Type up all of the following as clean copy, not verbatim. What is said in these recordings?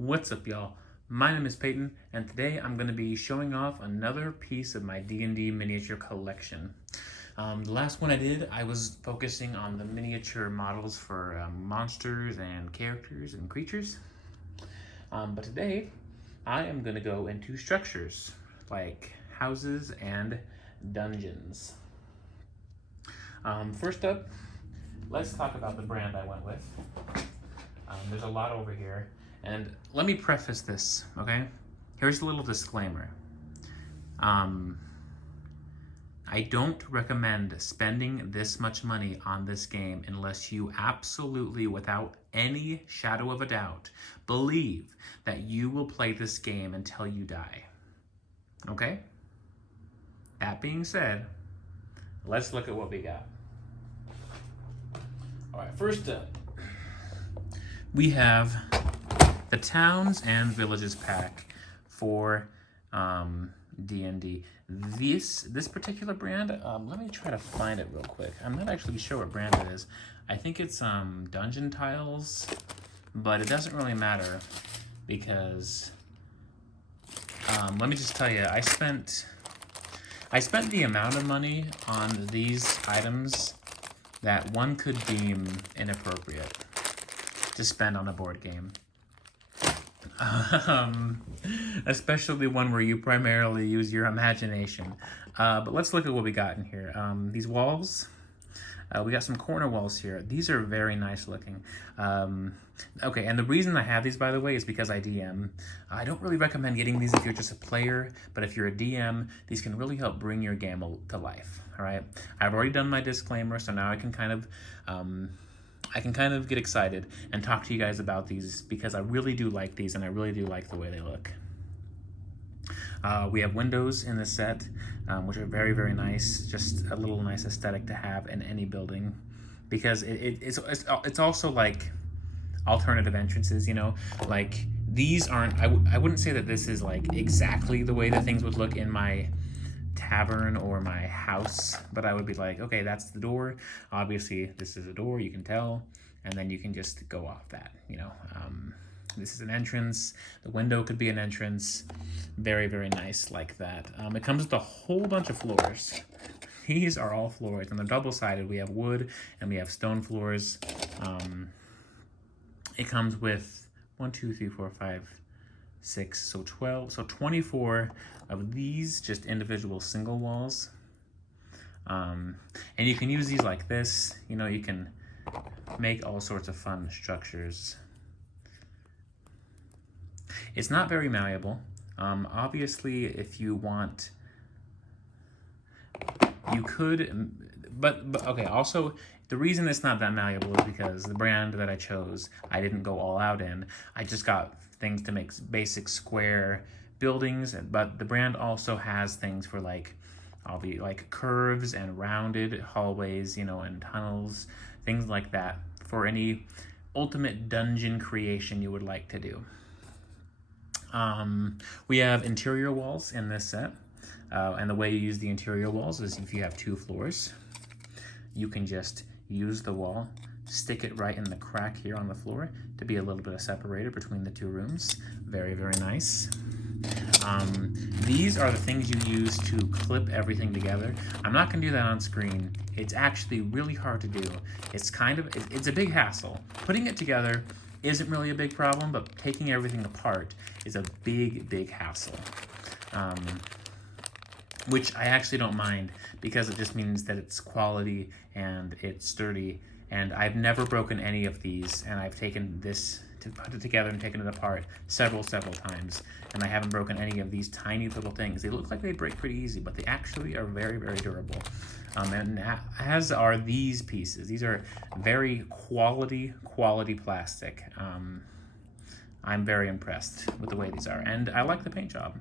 What's up, y'all? My name is Peyton, and today I'm going to be showing off another piece of my D&D miniature collection. The last one I did, I was focusing on the miniature models for monsters and characters and creatures. But today, I am going to go into structures, like houses and dungeons. First up, let's talk about the brand I went with. There's a lot over here. And let me preface this, okay? Here's a little disclaimer. I don't recommend spending this much money on this game unless you absolutely, without any shadow of a doubt, believe that you will play this game until you die. Okay? That being said, let's look at what we got. All right, first up, we have the Towns and Villages pack for D&D. This particular brand, let me try to find it real quick. I'm not actually sure what brand it is. I think it's Dungeon Tiles, but it doesn't really matter because let me just tell you, I spent the amount of money on these items that one could deem inappropriate to spend on a board game. Especially one where you primarily use your imagination. But let's look at what we got in here. These walls, we got some corner walls here. These are very nice looking. Okay, and the reason I have these, by the way, is because I DM. I don't really recommend getting these if you're just a player, but if you're a DM, these can really help bring your game to life, all right? I've already done my disclaimer, so now I can kind of get excited and talk to you guys about these because I really do like these and I really do like the way they look. We have windows in this set, which are very, very nice. Just a little nice aesthetic to have in any building because it's also like alternative entrances, you know? Like these aren't, I wouldn't say that this is like exactly the way that things would look in my tavern or my house, but I would be like, okay, that's the door. Obviously, this is a door, you can tell, and then you can just go off that, you know. This is an entrance. The window could be an entrance. Very, very nice like that. It comes with a whole bunch of floors. These are all floors, and they're double-sided. We have wood and we have stone floors. It comes with 1, 2, 3, 4, 5, 6, so 12, so 24 of these just individual single walls. And you can use these like this, you know, you can make all sorts of fun structures. It's not very malleable. Obviously, if you want, you could, but okay, also, the reason it's not that malleable is because the brand that I chose, I didn't go all out in. I just got things to make basic square buildings, but the brand also has things for like curves and rounded hallways, you know, and tunnels, things like that for any ultimate dungeon creation you would like to do. We have interior walls in this set, and the way you use the interior walls is if you have 2 floors, you can just use the wall, stick it right in the crack here on the floor to be a little bit of separator between the 2 rooms. Very, very nice. These are the things you use to clip everything together. I'm not gonna do that on screen. It's actually really hard to do. It's a big hassle. Putting it together isn't really a big problem, but taking everything apart is a big, big hassle. Which I actually don't mind because it just means that it's quality and it's sturdy. And I've never broken any of these, and I've taken this to put it together and taken it apart several times, and I haven't broken any of these tiny little things. They look like they break pretty easy, but they actually are very, very durable. And as are these pieces. These are very quality plastic. I'm very impressed with the way these are, and I like the paint job.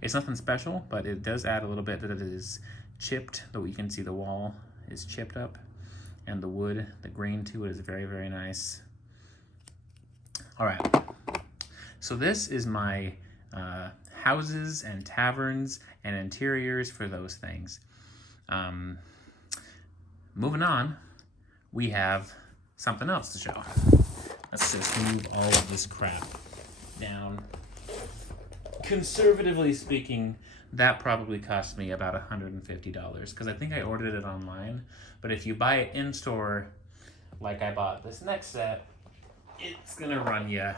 It's nothing special, but it does add a little bit that it is chipped, though you can see the wall is chipped up. And the wood, the grain to it is very, very nice. All right, so this is my houses and taverns and interiors for those things. Moving on, we have something else to show. Let's just move all of this crap down. Conservatively speaking, that probably cost me about $150 because I think I ordered it online. But if you buy it in store, like I bought this next set, it's gonna run you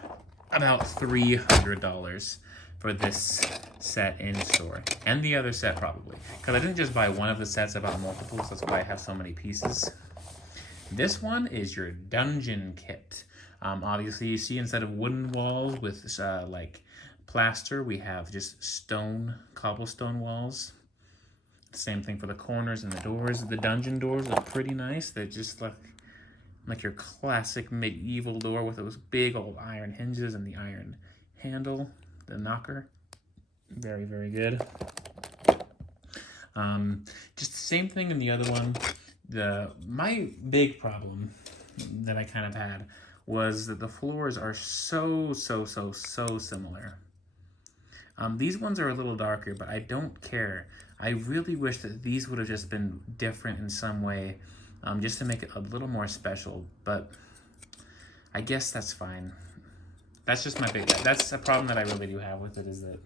about $300 for this set in store, and the other set probably, because I didn't just buy one of the sets, I bought multiples. That's why I have so many pieces. This one is your dungeon kit. Obviously, you see instead of wooden walls with like plaster, we have just stone, cobblestone walls. Same thing for the corners and the doors. The dungeon doors look pretty nice. They're just like your classic medieval door with those big old iron hinges and the iron handle, the knocker. Very, very good. Just the same thing in the other one. My big problem that I kind of had was that the floors are so similar. These ones are a little darker, but I don't care. I really wish that these would have just been different in some way, just to make it a little more special, but I guess that's fine. That's just that's a problem that I really do have with it, is that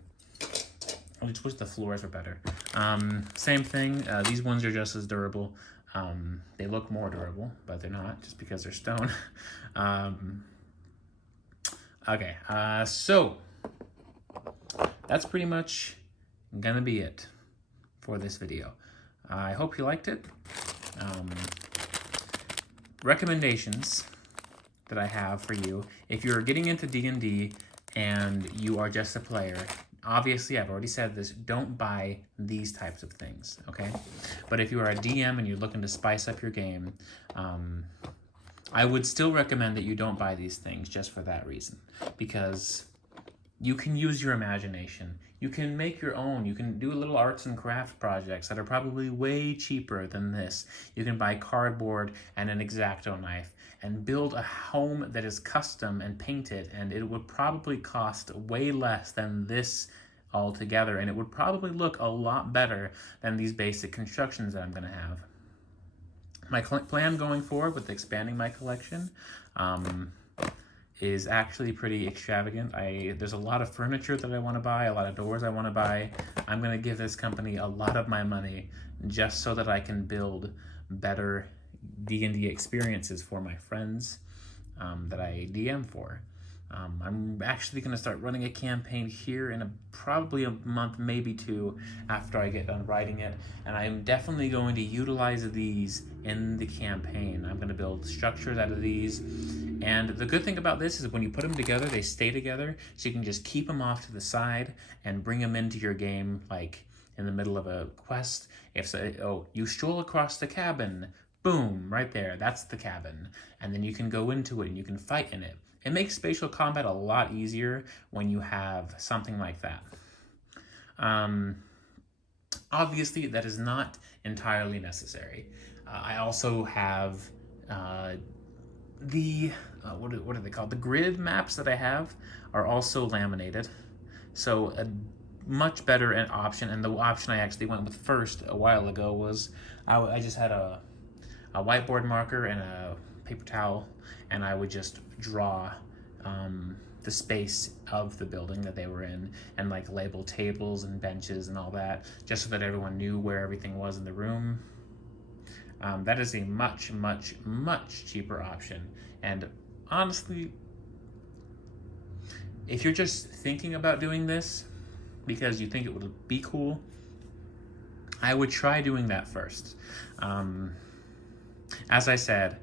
I just wish the floors were better. Same thing, these ones are just as durable. They look more durable, but they're not, just because they're stone. Okay, so that's pretty much gonna be it for this video. I hope you liked it. Recommendations that I have for you, if you're getting into D&D and you are just a player, obviously I've already said this, don't buy these types of things, okay? But if you are a DM and you're looking to spice up your game, I would still recommend that you don't buy these things just for that reason, because you can use your imagination. You can make your own. You can do little arts and craft projects that are probably way cheaper than this. You can buy cardboard and an X-Acto knife and build a home that is custom and painted, and it would probably cost way less than this altogether, and it would probably look a lot better than these basic constructions that I'm going to have. My plan going forward with expanding my collection is actually pretty extravagant. There's a lot of furniture that I want to buy, a lot of doors I want to buy. I'm going to give this company a lot of my money just so that I can build better D&D experiences for my friends that I DM for. I'm actually going to start running a campaign here in probably a month, maybe two, after I get done writing it. And I'm definitely going to utilize these in the campaign. I'm going to build structures out of these. And the good thing about this is when you put them together, they stay together. So you can just keep them off to the side and bring them into your game, like in the middle of a quest. You stroll across the cabin, boom, right there, that's the cabin. And then you can go into it and you can fight in it. It makes spatial combat a lot easier when you have something like that. Obviously, that is not entirely necessary. I also have what are they called? The grid maps that I have are also laminated. So a much better option, and the option I actually went with first a while ago was I just had a whiteboard marker and a paper towel, and I would just draw the space of the building that they were in, and like label tables and benches and all that, just so that everyone knew where everything was in the room. That is a much cheaper option, and honestly, if you're just thinking about doing this because you think it would be cool, I would try doing that first. As I said,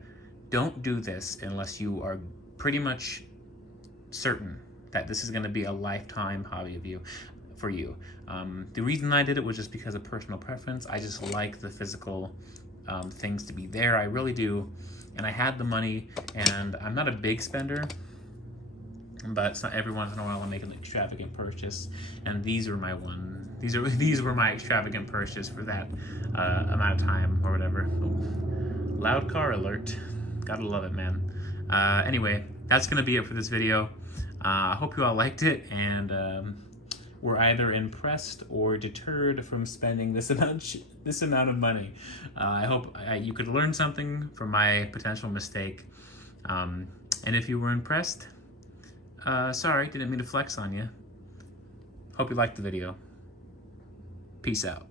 don't do this unless you are pretty much certain that this is going to be a lifetime hobby for you. The reason I did it was just because of personal preference. I just like the physical things to be there. I really do. And I had the money, and I'm not a big spender, but it's not every once in a while I make an extravagant purchase, and these were my extravagant purchase for that amount of time or whatever. Oh, loud car alert. Gotta love it, man. Anyway, that's gonna be it for this video. I hope you all liked it, and were either impressed or deterred from spending this amount of money. I hope you could learn something from my potential mistake. And if you were impressed, Sorry, didn't mean to flex on you. Hope you liked the video. Peace out.